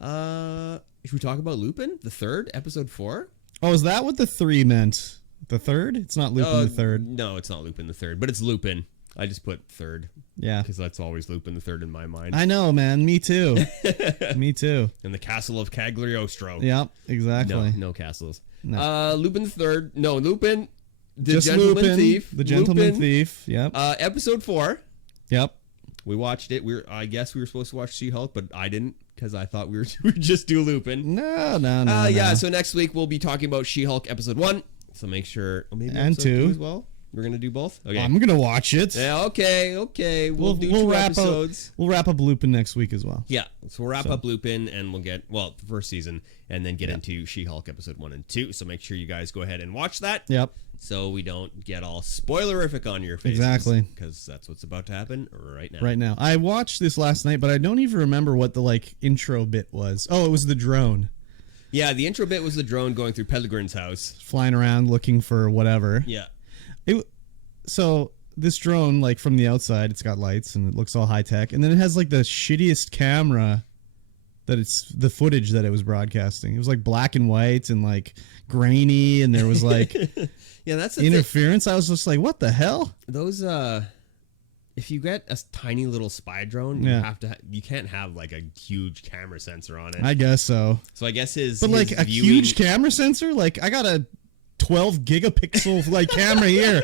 Should we talk about Lupin, the third, episode 4? Oh, is that what the 3 meant? The third? It's not Lupin the third. No, it's not Lupin the third, but it's Lupin. I just put third. Yeah. Because that's always Lupin the third in my mind. I know, man. Me too. Me too. In the castle of Cagliostro. Yep, exactly. No castles. No. Lupin the third. No, Lupin, the Just gentleman Lupin, thief. The gentleman Lupin, thief. Yep. Episode 4. Yep. We watched it. I guess we were supposed to watch She-Hulk, but I didn't because I thought we would just do Lupin. No. Yeah, so next week we'll be talking about She-Hulk episode 1. So make sure, maybe and episode 2 as well. We're gonna do both. Okay. I'm gonna watch it. Yeah. Okay. We'll do 2 episodes. We'll wrap up Lupin next week as well. Yeah. So we'll wrap up Lupin, and we'll get the first season, and then get into She-Hulk episode 1 and 2. So make sure you guys go ahead and watch that. Yep. So we don't get all spoilerific on your faces. Exactly. Because that's what's about to happen right now. Right now. I watched this last night, but I don't even remember what the intro bit was. Oh, it was the drone. Yeah, the intro bit was the drone going through Pellegrin's house, flying around looking for whatever. Yeah. So this drone, from the outside, it's got lights and it looks all high tech, and then it has the shittiest camera that it's the footage that it was broadcasting. It was black and white and grainy, and there was yeah, that's the interference. Thing. I was just what the hell? Those if you get a tiny little spy drone, you can't have a huge camera sensor on it. I guess so. So I guess his a huge camera sensor, I got a 12 gigapixel camera here.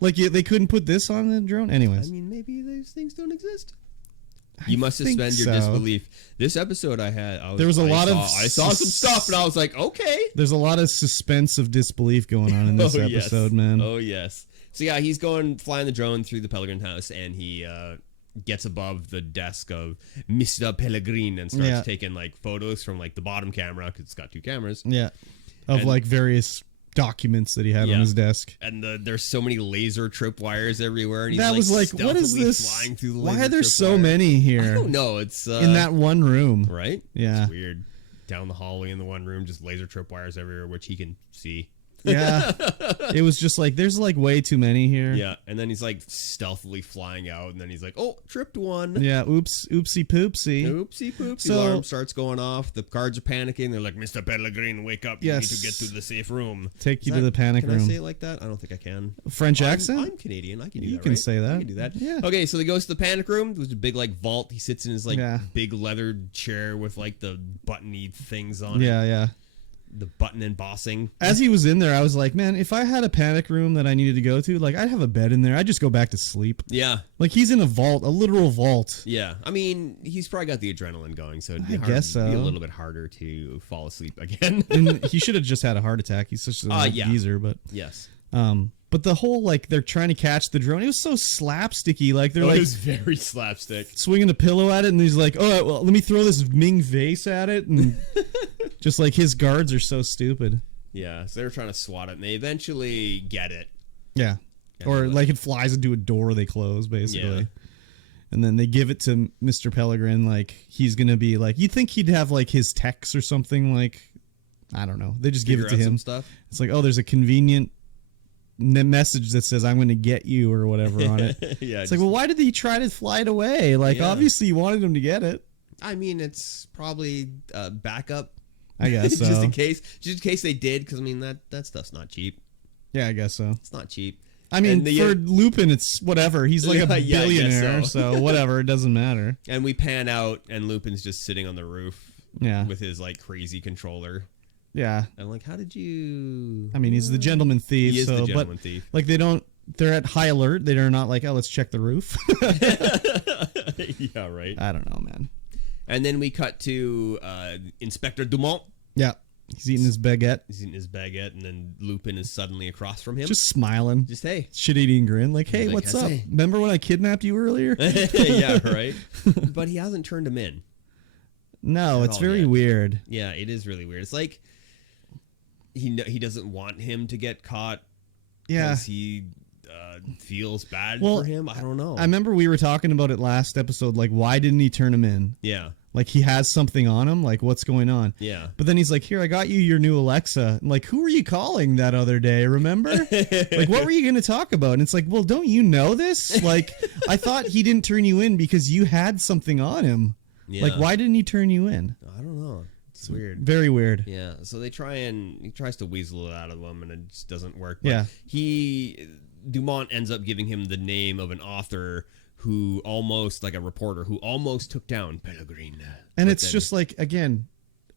They couldn't put this on the drone. Anyways, I mean, maybe those things don't exist. You must suspend your disbelief. This episode I saw some stuff and I was like, okay. There's a lot of suspense of disbelief going on in this episode, man. Oh yes. So yeah, he's flying the drone through the Pellegrin house, and he gets above the desk of Mr. Pellegrin and starts taking photos from the bottom camera, because it's got 2 cameras. Yeah. Of various documents that he had on his desk, and there's so many laser tripwires everywhere, and he's that was what is this? Flying through the Why are there so many here? I don't know. It's in that one room, right? Yeah, it's weird. Down the hallway in the one room, just laser tripwires everywhere, which he can see. Yeah, it was just there's way too many here. Yeah, and then he's stealthily flying out, and then he's oh, tripped one. Yeah, oopsie poopsie. So, alarm starts going off. The guards are panicking. They're like, Mr. Pellegrin, wake up. You need to get to the safe room. Take you to the panic room. Can I say it like that? I don't think I can. French accent? I'm Canadian. I can do that. You can say that. I can do that. Yeah. Okay, so he goes to the panic room. There's a big vault. He sits in his big leather chair with the buttony things on it. Yeah. The button embossing. As he was in there, I was like, man, if I had a panic room that I needed to go to, I'd have a bed in there. I'd just go back to sleep. Yeah. He's in a vault, a literal vault. Yeah. I mean, he's probably got the adrenaline going, so it'd be, be a little bit harder to fall asleep again. And he should have just had a heart attack. He's such a geezer, but... Yes. But the whole, they're trying to catch the drone, it was so slapsticky. They're it was very slapstick. Swinging a pillow at it, and he's like, oh, well, let me throw this Ming vase at it. And just his guards are so stupid. Yeah, so they're trying to swat it, and they eventually get it. Yeah. Or it flies into a door they close, basically. Yeah. And then they give it to Mr. Pellegrin, he's going to be you think he'd have his techs or something, I don't know. They just give it to him. Stuff. It's there's a convenient message that says I'm going to get you or whatever on it. Yeah, it's well, why did he try to fly it away? Obviously you wanted him to get it. I mean, it's probably backup. I guess so. just in case they did, because I mean that stuff's not cheap. Yeah, I guess so. It's not cheap. I mean, for Lupin, it's whatever. He's a billionaire, so whatever. It doesn't matter. And we pan out, and Lupin's just sitting on the roof. Yeah. With his crazy controller. Yeah. I'm how did you... I mean, he's the gentleman thief. He is the gentleman thief. They're at high alert. They're not oh, let's check the roof. Yeah, right. I don't know, man. And then we cut to Inspector Dumont. Yeah. He's eating his baguette. And then Lupin is suddenly across from him. Just smiling. Just, hey. Shit-eating grin. Hey, what's up? Remember when I kidnapped you earlier? Yeah, right. But he hasn't turned him in. No, it's very weird. Yeah, it is really weird. It's he doesn't want him to get caught. Yeah. Because he feels bad for him. I don't know. I remember we were talking about it last episode. Why didn't he turn him in? Yeah. He has something on him. What's going on? Yeah. But then he's here, I got you your new Alexa. I'm who were you calling that other day? Remember? What were you going to talk about? And it's well, don't you know this? I thought he didn't turn you in because you had something on him. Yeah. Why didn't he turn you in? I don't know. It's weird. Very weird. Yeah. So he tries to weasel it out of him, and it just doesn't work. But Dumont ends up giving him the name of an author who almost, like a reporter, who almost took down Pellegrin. And it's just like, again,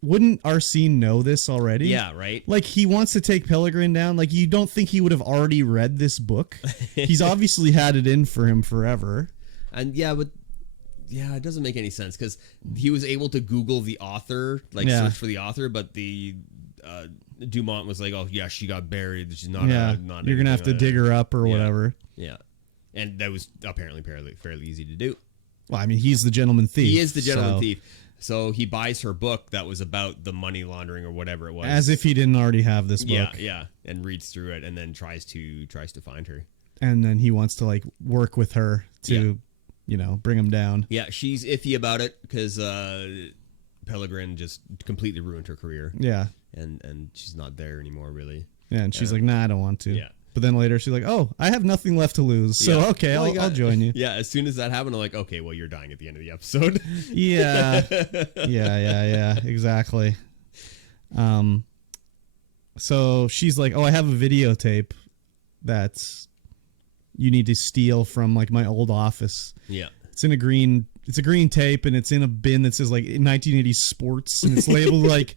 wouldn't Arsene know this already? Yeah, right? Like, he wants to take Pellegrin down. Like, you don't think he would have already read this book? He's obviously had it in for him forever. And it doesn't make any sense because he was able to Google the author, search for the author, but the Dumont was like, "Oh yeah, she got buried. She's not. Not you're gonna have to dig her up or whatever." Yeah, and that was apparently fairly easy to do. Well, I mean, he's the gentleman thief. He is the gentleman thief. So he buys her book that was about the money laundering or whatever it was, as if he didn't already have this book. Yeah, and reads through it, and then tries to find her. And then he wants to work with her to, bring him down. Yeah, she's iffy about it because Pellegrin just completely ruined her career. Yeah, and she's not there anymore, really. Yeah, and she's like, "Nah, I don't want to." Yeah. But then later she's like, "Oh, I have nothing left to lose, so okay, I'll join you." Yeah, as soon as that happened, I'm like, "Okay, well, you're dying at the end of the episode." Yeah, exactly. So she's like, "Oh, I have a videotape that's you need to steal from my old office." Yeah, it's a green tape, and it's in a bin that says 1980s sports, and it's labeled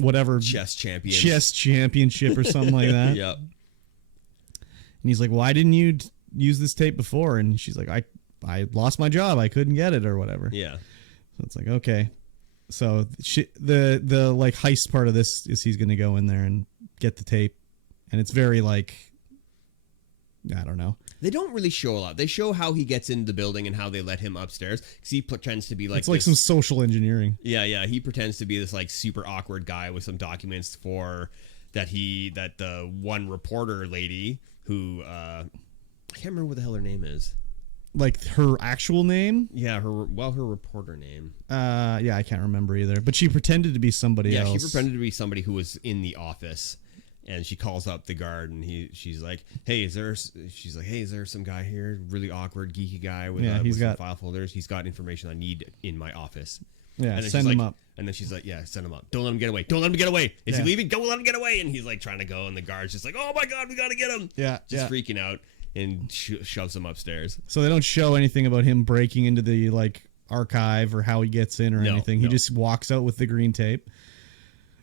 whatever chess championship or something like that. Yep. And he's like, "Why didn't you use this tape before?" And she's like, I lost my job. I couldn't get it or whatever. Yeah. So it's like, okay. So the heist part of this is he's going to go in there and get the tape. And it's very I don't know. They don't really show a lot. They show how he gets into the building and how they let him upstairs. Because he pretends to be it's like some social engineering. Yeah. He pretends to be this super awkward guy with some documents that the one reporter lady who I can't remember what the hell her name is. Like her actual name? Yeah, her reporter name. I can't remember either. But she pretended to be somebody else. Yeah, she pretended to be somebody who was in the office. And she calls up the guard, and she's like, "Hey, is there some guy here? Really awkward, geeky guy with some file folders. He's got information I need in my office." Yeah, and send him up. And then she's like, "Yeah, send him up. Don't let him get away. Don't let him get away. Is he leaving? Don't let him get away." And he's trying to go, and the guard's just like, "Oh my god, we gotta get him!" Yeah, just freaking out, and shoves him upstairs. So they don't show anything about him breaking into the archive or how he gets in or anything. He just walks out with the green tape.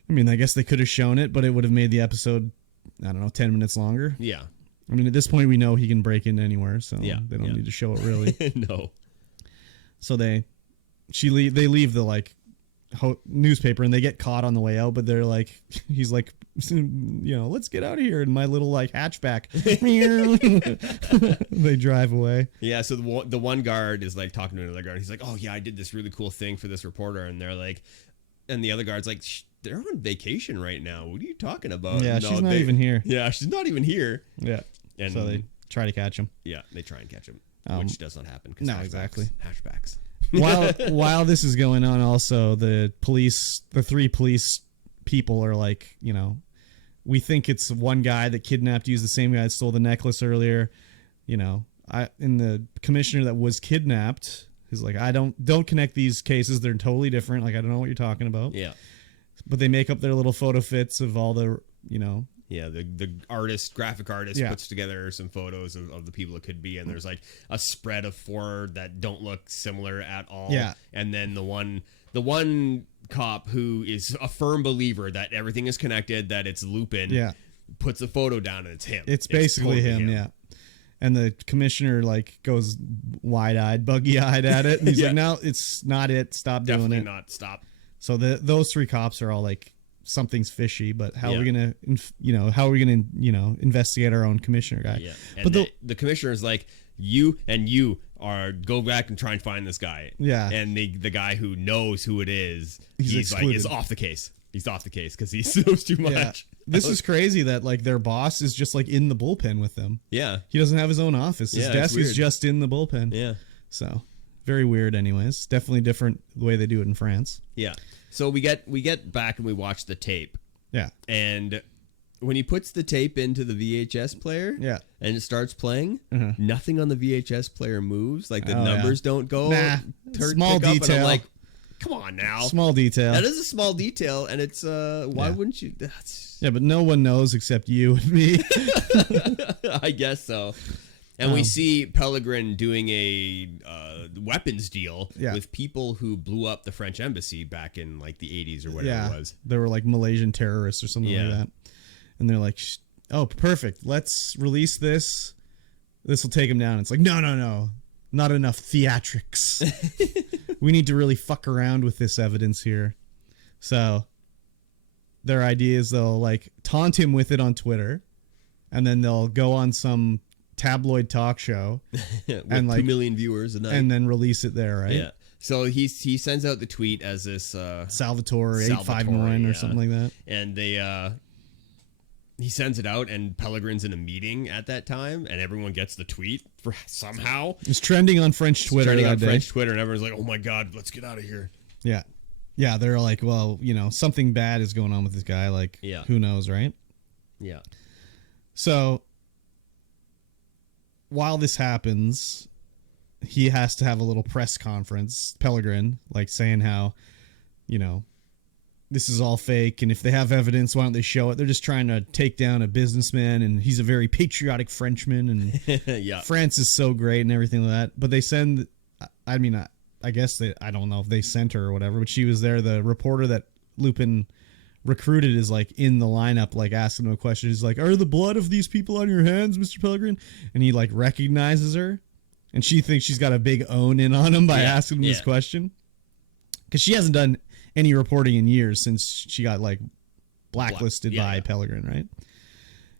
I mean, I guess they could have shown it, but it would have made the episode, I don't know, 10 minutes longer. Yeah. I mean, at this point, we know he can break into anywhere, so they don't need to show it really. No. So they leave the newspaper, and they get caught on the way out, but they're he's like, let's get out of here in my little hatchback. They drive away. Yeah, so the one guard is talking to another guard. He's like, "Oh yeah, I did this really cool thing for this reporter," and they're like, and the other guard's like, "They're on vacation right now. What are you talking about?" Yeah, she's not even here. Yeah, she's not even here. Yeah, and so they try to catch him. Yeah, they try and catch him, which does not happen. No, exactly. Hatchbacks. While this is going on, also the three police people are we think it's one guy that kidnapped you, is the same guy that stole the necklace earlier. And the commissioner that was kidnapped is like, "I don't connect these cases. They're totally different. I don't know what you're talking about." Yeah. But they make up their little photo fits of all the, Yeah, the graphic artist puts together some photos of the people it could be, and there's a spread of 4 that don't look similar at all. Yeah. And then the one cop who is a firm believer that everything is connected, that it's Lupin, puts a photo down and it's him. It's basically totally him, yeah. And the commissioner goes wide-eyed, buggy-eyed at it, and he's like, "No, it's not it. Stop doing it. Definitely not. Stop." So those 3 cops are all something's fishy, but how are we gonna investigate our own commissioner guy? Yeah. And but the commissioner is like, "You are go back and try and find this guy." Yeah. And the guy who knows who it is, he's is off the case. He's off the case because he knows too much. Yeah. This is crazy that their boss is just in the bullpen with them. Yeah. He doesn't have his own office. His desk is just in the bullpen. Yeah. So very weird anyways. Definitely different the way they do it in France. Yeah. So we get back and we watch the tape. Yeah. And when he puts the tape into the VHS player, and it starts playing, nothing on the VHS player moves. The numbers don't go. Nah, small detail. Up, and I'm like, come on now. Small detail. That is a small detail, and it's why wouldn't you? Yeah, but no one knows except you and me. I guess so. And we see Pellegrin doing a weapons deal with people who blew up the French embassy back in like the 80s or whatever it was. They were like Malaysian terrorists or something like that. And they're like, oh, perfect. Let's release this. This will take him down. It's like, no. Not enough theatrics. We need to really fuck around with this evidence here. So their idea is they'll like taunt him with it on Twitter, and then they'll go on some tabloid talk show with and like 2 million viewers a night, and then release it there, right? Yeah. So he sends out the tweet as this Salvatore 859 or something like that, and they he sends it out, and Pellegrin's in a meeting at that time, and everyone gets the tweet for somehow. It's trending on French Twitter. And everyone's like, "Oh my god, let's get out of here." Yeah, yeah. They're like, well, something bad is going on with this guy. Like, who knows, right? Yeah. So while this happens, he has to have a little press conference, Pellegrin, like saying how, this is all fake, and if they have evidence, why don't they show it? They're just trying to take down a businessman, and he's a very patriotic Frenchman, and France is so great and everything like that. But they send, I guess I don't know if they sent her or whatever, but she was there. The reporter that Lupin recruited is like in the lineup, like asking him a question. He's like, "Are the blood of these people on your hands, Mr. Pellegrin?" And he like recognizes her, and she thinks she's got a big own in on him by asking him this question, because she hasn't done any reporting in years since she got like blacklisted by Pellegrin, right?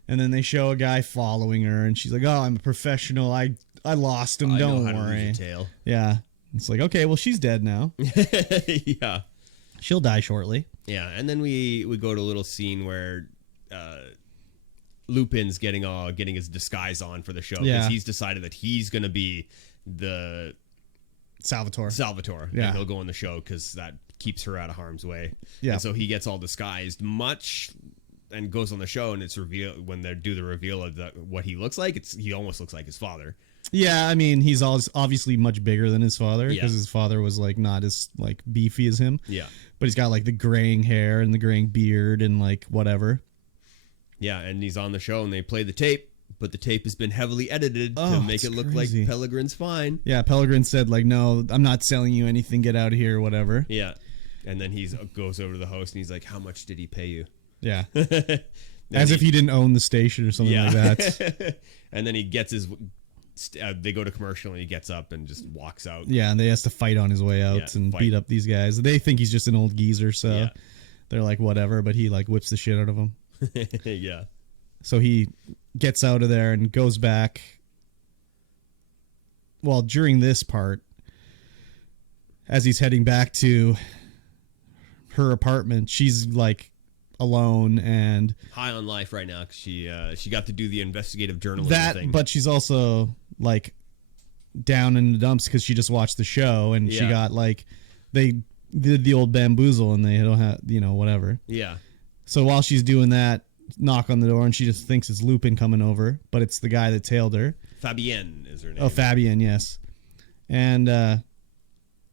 And then they show a guy following her, and she's like, "Oh, I'm a professional. I lost him. Don't worry." Yeah, it's like, okay, well, she's dead now. Yeah, she'll die shortly. Yeah, and then we go to a little scene where Lupin's getting his disguise on for the show, because he's decided that he's going to be the Salvatore. Yeah, and he'll go on the show because that keeps her out of harm's way. Yeah, and so he gets all disguised, and goes on the show, and it's revealed when they do the reveal of what he looks like. He almost looks like his father. Yeah, I mean, he's obviously much bigger than his father, because his father was like not as like beefy as him. Yeah, but he's got like the graying hair and the graying beard and like whatever. Yeah, and he's on the show, and they play the tape, but the tape has been heavily edited to make it look like Pellegrin's fine. Yeah, Pellegrin said like, "No, I'm not selling you anything. Get out of here," or whatever. Yeah, and then he goes over to the host, and he's like, "How much did he pay you?" Yeah, as if he didn't own the station or something like that. And then he gets his. They go to commercial, and he gets up and just walks out. Yeah, and they has to fight on his way out and beat up these guys. They think he's just an old geezer, so they're like, whatever. But he like whips the shit out of them. Yeah. So he gets out of there and goes back. Well, during this part, as he's heading back to her apartment, she's like alone and high on life right now, because she got to do the investigative journalism thing. But she's also like down in the dumps because she just watched the show, and she got like, they did the old bamboozle, and they don't have whatever. Yeah. So while she's doing that, knock on the door, and she just thinks it's Lupin coming over, but it's the guy that tailed her. Fabienne is her name. Oh, Fabienne, yes. And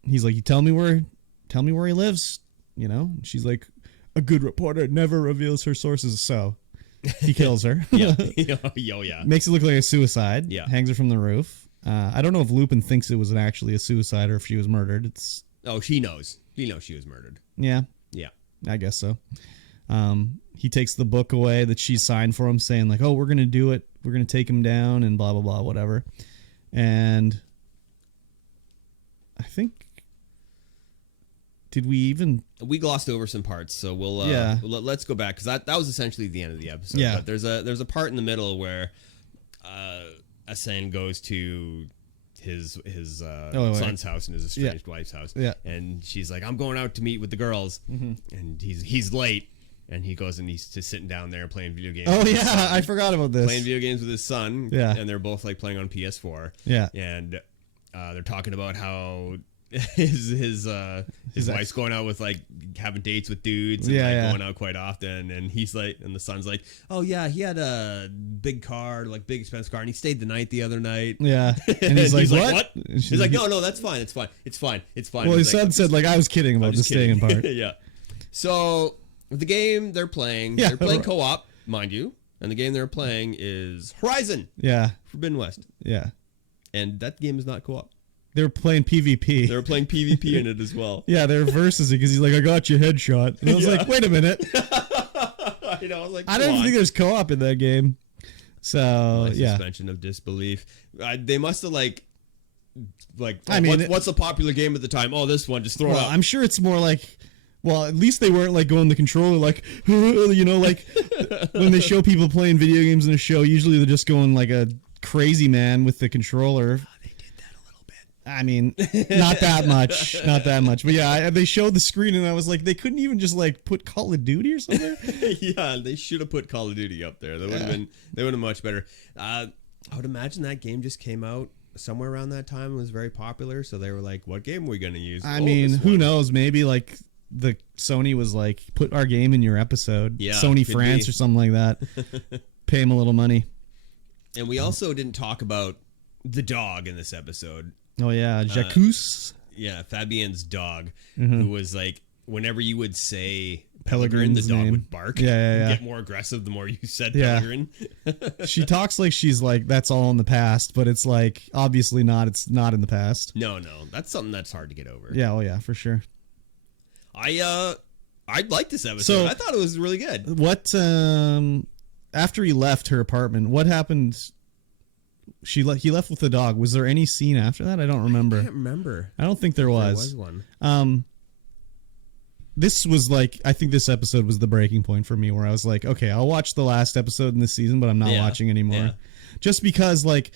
he's like, "You tell me where he lives," And she's like, "A good reporter never reveals her sources." So he kills her. Yeah. Makes it look like a suicide. Yeah. Hangs her from the roof. I don't know if Lupin thinks it was actually a suicide or if she was murdered. She knows. He knows she was murdered. Yeah. Yeah. I guess so. He takes the book away that she signed for him, saying like, "Oh, we're going to do it. We're going to take him down," and blah, blah, blah, whatever. And I think, we glossed over some parts, so we'll let's go back, because that was essentially the end of the episode. Yeah. But there's a part in the middle where Asen goes to his son's house and his estranged wife's house. Yeah. And she's like, "I'm going out to meet with the girls," and he's late, and he goes and he's just sitting down there playing video games. Oh yeah, I forgot about this. Playing video games with his son. Yeah. And they're both like playing on PS4. Yeah. And they're talking about how his wife's going out with like having dates with dudes and going out quite often, and he's like, and the son's like, oh yeah, he had a big car, like big expensive car, and he stayed the night the other night. Yeah, and he's like, what? He's like, no, that's fine, it's fine. Well, his son said like, I was kidding about the staying part. Yeah. So the game they're playing, they're playing co-op, mind you, and the game they're playing is Horizon. Yeah. Forbidden West. Yeah. And that game is not co-op. They were playing PvP. They were playing PvP in it as well. Yeah, they versus it because he's like, I got you headshot. And I was like, wait a minute. I know. I was like, I don't think there's co-op in that game. So, suspension of disbelief. They must have like I mean, what's a popular game at the time? Oh, this one, just throw it up. I'm sure it's more like, well, at least they weren't like going the controller like, you know, like when they show people playing video games in a show, usually they're just going like a crazy man with the controller. They did that a little bit. I mean, not that much. But yeah, they showed the screen and I was like, they couldn't even just like put Call of Duty or something. Yeah, they should have put Call of Duty up there. They would have been much better. I would imagine that game just came out somewhere around that time and was very popular. So they were like, what game are we going to use? I mean, who knows? Maybe like the Sony was like, put our game in your episode. Yeah, Sony France or something like that. Pay them a little money. And we also didn't talk about the dog in this episode. Oh, yeah. Jacques. Yeah, Fabienne's dog, who was like, whenever you would say Pellegrin, the dog name would bark. Yeah. Get more aggressive the more you said Pellegrin. She talks like she's like, that's all in the past, but it's like, obviously not. It's not in the past. No. That's something that's hard to get over. Yeah, oh, yeah, for sure. I liked this episode. So, I thought it was really good. What, after he left her apartment, what happened? He left with the dog. Was there any scene after that? I don't remember. I can't remember. I don't think there was. There was one. This was like, I think this episode was the breaking point for me where I was like, okay, I'll watch the last episode in this season, but I'm not watching anymore. Yeah. Just because like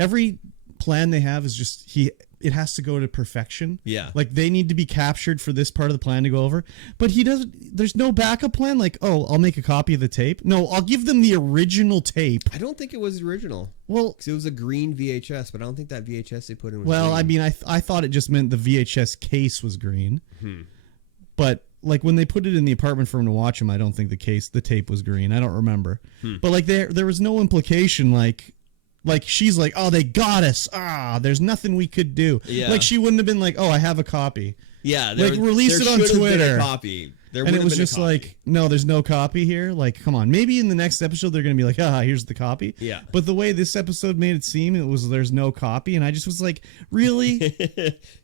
every plan they have is just it has to go to perfection. Yeah. Like they need to be captured for this part of the plan to go over. But there's no backup plan. Like, oh, I'll make a copy of the tape. No, I'll give them the original tape. I don't think it was original. Well, because it was a green VHS, but I don't think that VHS they put in was well, green. I mean, I thought it just meant the VHS case was green. But like when they put it in the apartment for him to watch him, I don't think the tape was green. I don't remember. But like there was no implication like she's like, oh, they got us. There's nothing we could do. Yeah. Like she wouldn't have been like, oh, I have a copy. Yeah. Like release it on Twitter. Been a copy. And it was just like, no, there's no copy here. Like, come on. Maybe in the next episode they're going to be like, here's the copy. Yeah. But the way this episode made it seem, it was there's no copy. And I just was like, really?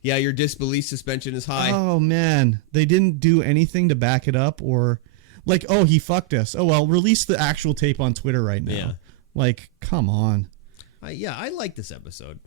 Yeah, your disbelief suspension is high. Oh, man. They didn't do anything to back it up or like, oh, he fucked us. Oh, well, release the actual tape on Twitter right now. Yeah. Like, come on. I like this episode.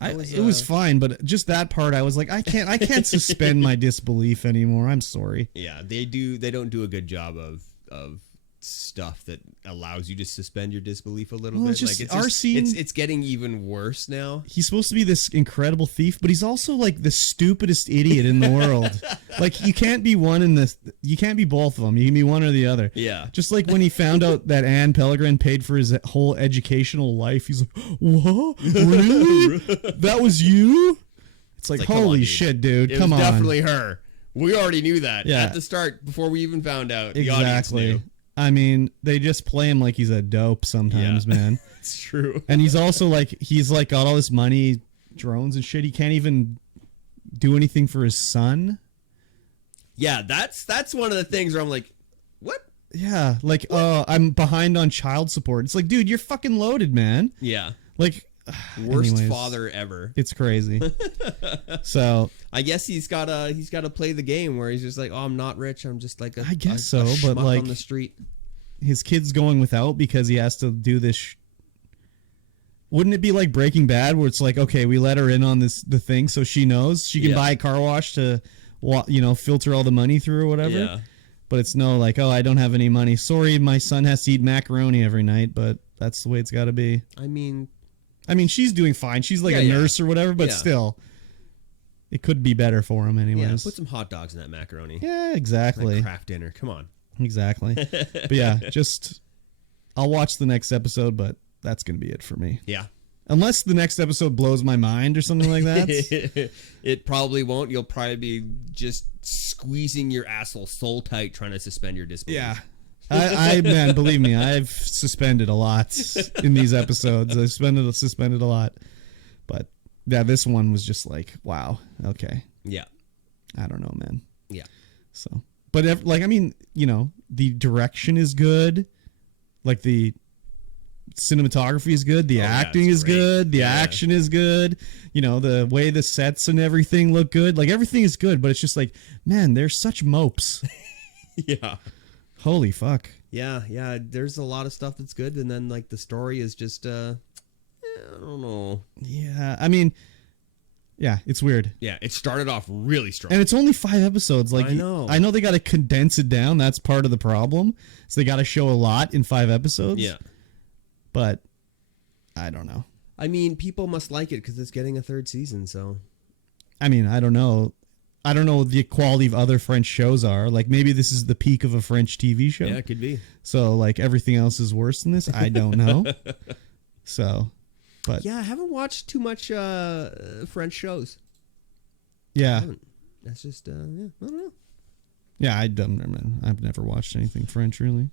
It was fine, but just that part, I was like, I can't suspend my disbelief anymore. I'm sorry. Yeah, they don't do a good job of stuff that allows you to suspend your disbelief a little bit. It's getting even worse now. He's supposed to be this incredible thief, but he's also like the stupidest idiot in the world. Like you can't be you can't be both of them. You can be one or the other. Yeah. Just like when he found out that Anne Pellegrin paid for his whole educational life, he's like, "What? Really? That was you?" It's like holy shit, dude. Come on. It was definitely her. We already knew that at the start before we even found out. The audience knew. I mean, they just play him like he's a dope sometimes, man. It's true. And he's also like, got all this money, drones and shit. He can't even do anything for his son. Yeah, that's one of the things where I'm like, what? Yeah, like, I'm behind on child support. It's like, dude, you're fucking loaded, man. Yeah. Like, worst father ever. It's crazy. So I guess he's gotta play the game where he's just like, oh, I'm not rich. I'm just like I guess so, but like on the street. His kid's going without because he has to do this. Wouldn't it be like Breaking Bad where it's like, okay, we let her in on the thing so she knows she can buy a car wash to, filter all the money through or whatever. Yeah. But it's no like, oh, I don't have any money. Sorry, my son has to eat macaroni every night, but that's the way it's got to be. I mean, she's doing fine. She's like a nurse or whatever, but still, it could be better for him anyways. Yeah, put some hot dogs in that macaroni. Yeah, exactly. Like craft dinner. Come on. Exactly. But yeah, I'll watch the next episode, but that's going to be it for me. Yeah. Unless the next episode blows my mind or something like that. It probably won't. You'll probably be just squeezing your asshole so tight trying to suspend your disbelief. Yeah. Man, believe me, I've suspended a lot in these episodes. I suspended a lot. But yeah, this one was just like, wow, okay. Yeah. I don't know, man. Yeah. So, but like, I mean, you know, the direction is good. Like the cinematography is good. The acting is great. good. The action is good. You know, the way the sets and everything look good. Like everything is good, but it's just like, man, they're such mopes. Yeah. Holy fuck. Yeah. There's a lot of stuff that's good, and then like the story is just, I don't know. Yeah, I mean, yeah, it's weird. Yeah, it started off really strong, and it's only 5 episodes. Like, I know they got to condense it down. That's part of the problem. So they got to show a lot in 5 episodes. Yeah. But I don't know. I mean, people must like it because it's getting a 3rd season. So, I mean, I don't know. I don't know what the quality of other French shows are. Like, maybe this is the peak of a French TV show. Yeah, it could be. So, like, everything else is worse than this. I don't know. So, but yeah, I haven't watched too much French shows. Yeah, that's just I don't know. Yeah, I've never watched anything French really.